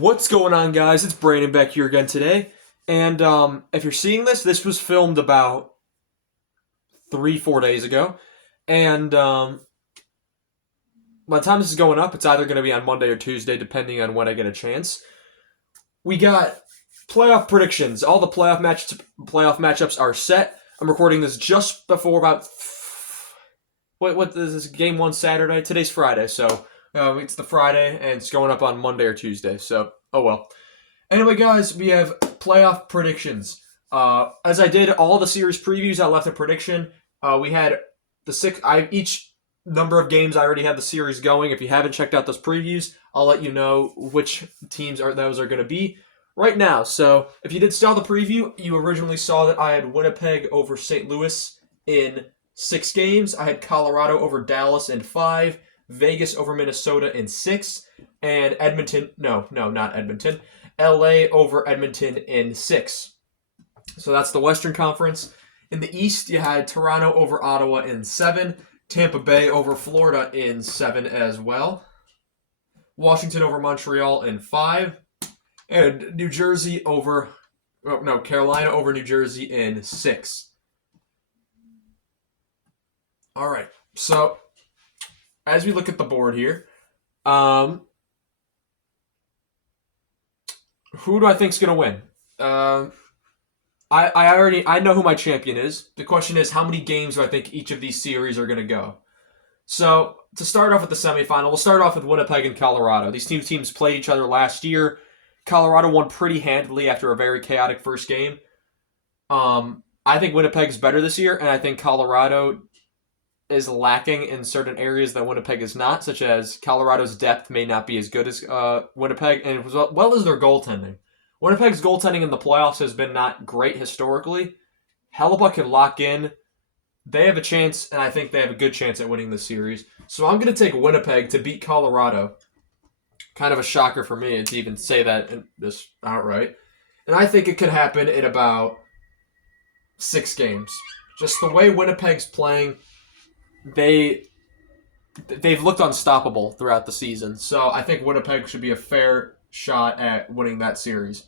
What's going on, guys? It's Brandon back here again today. And if you're seeing this was filmed about 3, 4 days ago. And by the time this is going up, it's either going to be on Monday or Tuesday, depending on when I get a chance. We got playoff predictions. All the playoff matchups are set. I'm recording this just before about what is this, game one Saturday? Today's Friday, so it's the Friday, and it's going up on Monday or Tuesday. So oh well. Anyway, guys, we have playoff predictions. As I did all the series previews, I left a prediction. We had each number of games. I already had the series going. If you haven't checked out those previews, I'll let you know which teams those are going to be right now. So if you did saw the preview, you originally saw that I had Winnipeg over St. Louis in 6 games. I had Colorado over Dallas in 5, Vegas over Minnesota in 6, and not Edmonton. LA over Edmonton in 6. So that's the Western Conference. In the East, you had Toronto over Ottawa in 7, Tampa Bay over Florida in 7 as well, Washington over Montreal in 5, and Carolina over New Jersey in 6. All right, so as we look at the board here, who do I think is going to win? I know who my champion is. The question is, how many games do I think each of these series are going to go? So to start off with the semifinal, we'll start off with Winnipeg and Colorado. These teams played each other last year. Colorado won pretty handily after a very chaotic first game. I think Winnipeg's better this year, and I think Colorado is lacking in certain areas that Winnipeg is not, such as Colorado's depth may not be as good as Winnipeg, and as well as their goaltending. Winnipeg's goaltending in the playoffs has been not great historically. Hellebuck can lock in. They have a chance, and I think they have a good chance at winning this series. So I'm going to take Winnipeg to beat Colorado. Kind of a shocker for me to even say that this outright. And I think it could happen in about 6 games. Just the way Winnipeg's playing, they've looked unstoppable throughout the season. So I think Winnipeg should be a fair shot at winning that series.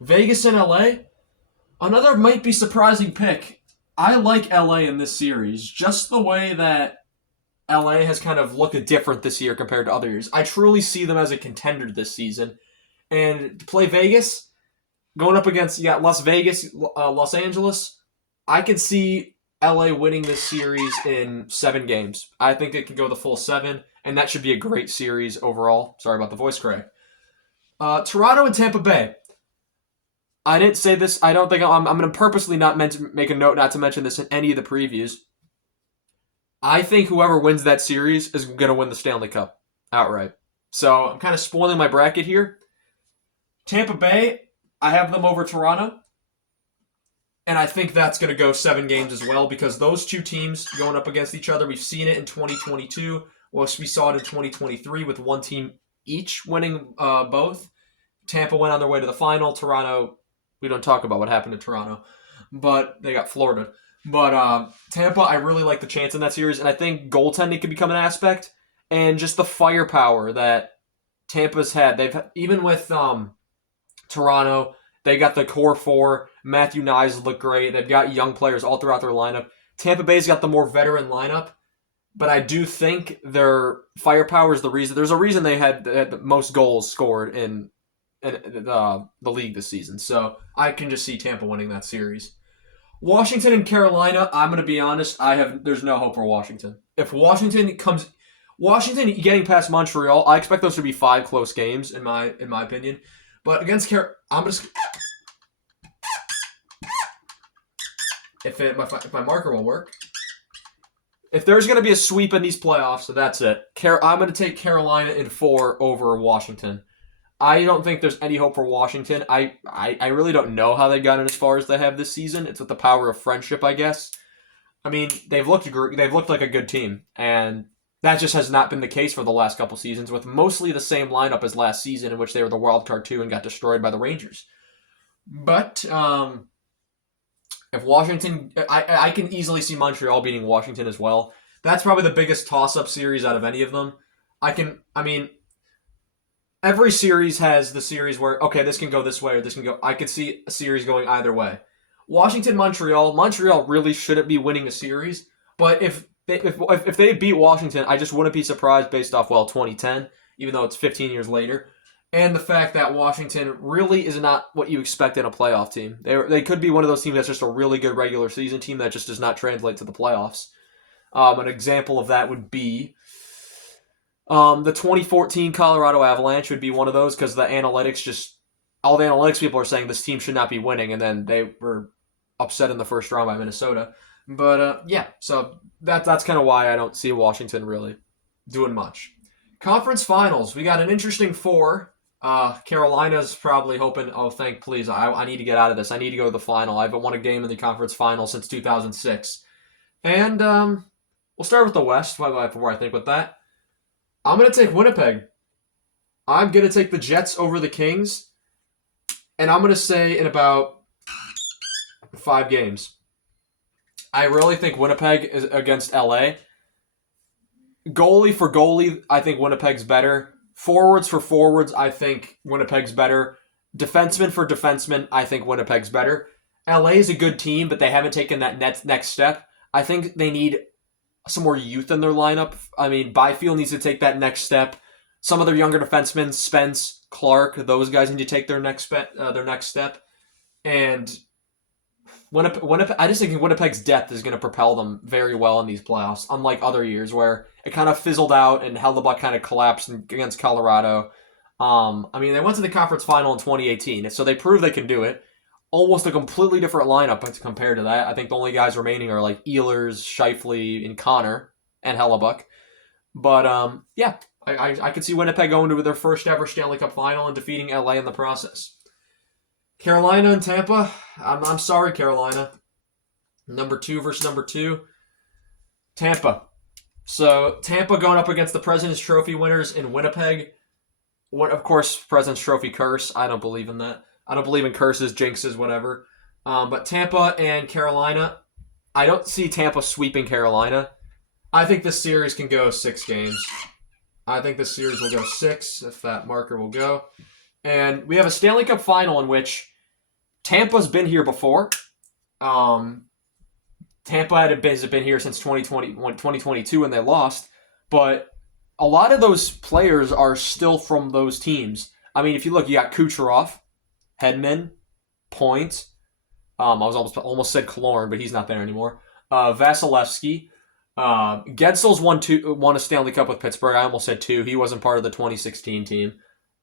Vegas and LA, another might be surprising pick. I like LA in this series, just the way that LA has kind of looked different this year compared to other years. I truly see them as a contender this season. And to play Vegas, going up against Las Vegas, Los Angeles, I can see LA winning this series in 7 games. I think it could go the full 7, and that should be a great series overall. Sorry about the voice crack. Toronto and Tampa Bay. I didn't say this. I don't think I'm going to purposely not make a note not to mention this in any of the previews. I think whoever wins that series is going to win the Stanley Cup outright. So I'm kind of spoiling my bracket here. Tampa Bay, I have them over Toronto. And I think that's going to go 7 games as well, because those two teams going up against each other, we've seen it in 2022. Well, we saw it in 2023 with one team each winning both. Tampa went on their way to the final. Toronto, we don't talk about what happened to Toronto, but they got Florida. But Tampa, I really like the chance in that series, and I think goaltending could become an aspect, and just the firepower that Tampa's had. Even with Toronto, they got the core 4. Matthew Nyes look great. They've got young players all throughout their lineup. Tampa Bay's got the more veteran lineup, but I do think their firepower is the reason. There's a reason they had the most goals scored in the league this season. So I can just see Tampa winning that series. Washington and Carolina, I'm going to be honest, there's no hope for Washington. If Washington getting past Montreal, I expect those to be 5 close games in my opinion. But against I'm just if my marker will work. If there's going to be a sweep in these playoffs, that's it. I'm going to take Carolina in 4 over Washington. I don't think there's any hope for Washington. I really don't know how they got in as far as they have this season. It's with the power of friendship, I guess. I mean, they've looked like a good team, and that just has not been the case for the last couple seasons, with mostly the same lineup as last season, in which they were the wild card 2 and got destroyed by the Rangers. But if Washington, I can easily see Montreal beating Washington as well. That's probably the biggest toss-up series out of any of them. every series has the series where, okay, this can go this way or this can go. I could see a series going either way. Washington, Montreal really shouldn't be winning a series, but if they beat Washington, I just wouldn't be surprised based off 2010, even though it's 15 years later, and the fact that Washington really is not what you expect in a playoff team. They could be one of those teams that's just a really good regular season team that just does not translate to the playoffs. An example of that would be the 2014 Colorado Avalanche would be one of those because all the analytics people are saying this team should not be winning, and then they were upset in the first round by Minnesota. But so that's kind of why I don't see Washington really doing much. Conference finals, we got an interesting four. Carolina's probably hoping, please, I need to get out of this. I need to go to the final. I haven't won a game in the conference final since 2006. And we'll start with the West before I think with that. I'm going to take Winnipeg. I'm going to take the Jets over the Kings. And I'm going to say in about 5 games. I really think Winnipeg is against LA. Goalie for goalie, I think Winnipeg's better. Forwards for forwards, I think Winnipeg's better. Defenseman for defenseman, I think Winnipeg's better. LA is a good team, but they haven't taken that next step. I think they need some more youth in their lineup. I mean, Byfield needs to take that next step. Some of their younger defensemen, Spence, Clark, those guys need to take their next step. And Winnipeg, I just think Winnipeg's depth is going to propel them very well in these playoffs, unlike other years where it kind of fizzled out and Hellebuyck kind of collapsed against Colorado. I mean, they went to the conference final in 2018, so they proved they can do it. Almost a completely different lineup compared to that. I think the only guys remaining are like Ehlers, Scheifele, and Connor, and Hellebuyck. But I could see Winnipeg going to their first ever Stanley Cup final and defeating LA in the process. Carolina and Tampa. I'm sorry, Carolina. Number 2 versus number 2. Tampa. So Tampa going up against the President's Trophy winners in Winnipeg. What, of course, President's Trophy curse. I don't believe in that. I don't believe in curses, jinxes, whatever. But Tampa and Carolina, I don't see Tampa sweeping Carolina. I think this series can go 6 games. I think this series will go 6, if that marker will go. And we have a Stanley Cup final in which Tampa's been here before. Tampa has been here since 2022 when they lost. But a lot of those players are still from those teams. I mean, if you look, you got Kucherov, Hedman, Point. I was almost said Killorn, but he's not there anymore. Vasilevsky. Gedsel's won a Stanley Cup with Pittsburgh. I almost said 2. He wasn't part of the 2016 team.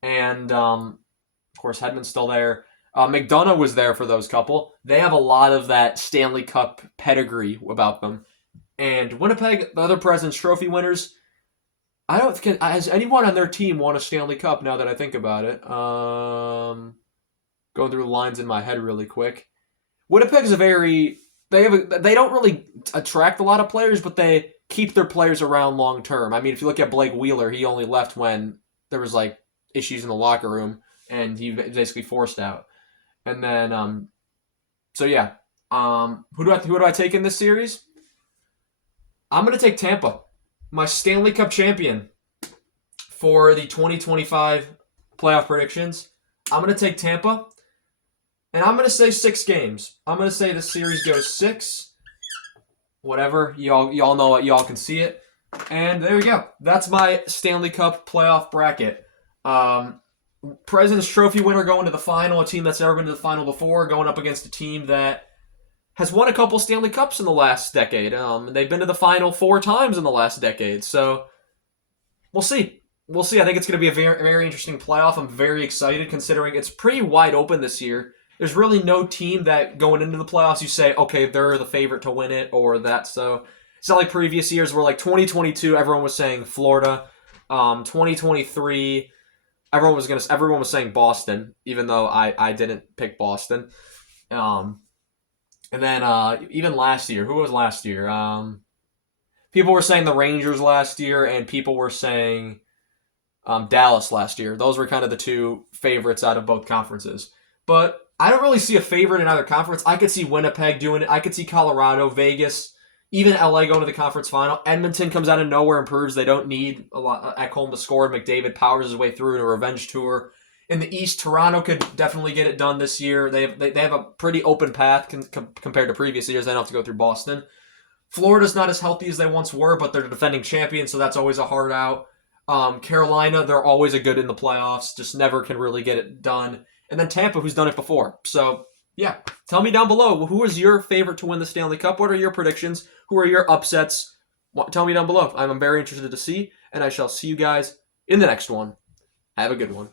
And, of course, Hedman's still there. McDonough was there for those couple. They have a lot of that Stanley Cup pedigree about them. And Winnipeg, the other President's Trophy winners, I don't think has anyone on their team won a Stanley Cup now that I think about it. Going through the lines in my head really quick. Winnipeg's they don't really attract a lot of players, but they keep their players around long term. I mean, if you look at Blake Wheeler, he only left when there was like issues in the locker room, and he was basically forced out. And then, who do I take in this series? I'm going to take Tampa, my Stanley Cup champion for the 2025 playoff predictions. I'm going to take Tampa, and I'm going to say 6 games. I'm going to say the series goes 6. Whatever, y'all know it, y'all can see it. And there we go. That's my Stanley Cup playoff bracket. President's Trophy winner going to the final, a team that's never been to the final before, going up against a team that has won a couple Stanley Cups in the last decade. They've been to the final 4 times in the last decade. So we'll see. I think it's going to be a very, very interesting playoff. I'm very excited considering it's pretty wide open this year. There's really no team that going into the playoffs you say, okay, they're the favorite to win it or that. So it's not like previous years where like 2022, everyone was saying Florida. 2023, everyone was saying Boston, even though I didn't pick Boston. And then even last year, who was last year? People were saying the Rangers last year, and people were saying Dallas last year. Those were kind of the 2 favorites out of both conferences. But I don't really see a favorite in either conference. I could see Winnipeg doing it. I could see Colorado, Vegas. Even LA going to the conference final. Edmonton comes out of nowhere and proves they don't need a lot at home to score. McDavid powers his way through in a revenge tour. In the East, Toronto could definitely get it done this year. They have a pretty open path compared to previous years. They don't have to go through Boston. Florida's not as healthy as they once were, but they're the defending champion, so that's always a hard out. Carolina, they're always a good in the playoffs, just never can really get it done. And then Tampa, who's done it before. So, yeah, tell me down below, who is your favorite to win the Stanley Cup? What are your predictions? Who are your upsets? Tell me down below. I'm very interested to see, and I shall see you guys in the next one. Have a good one.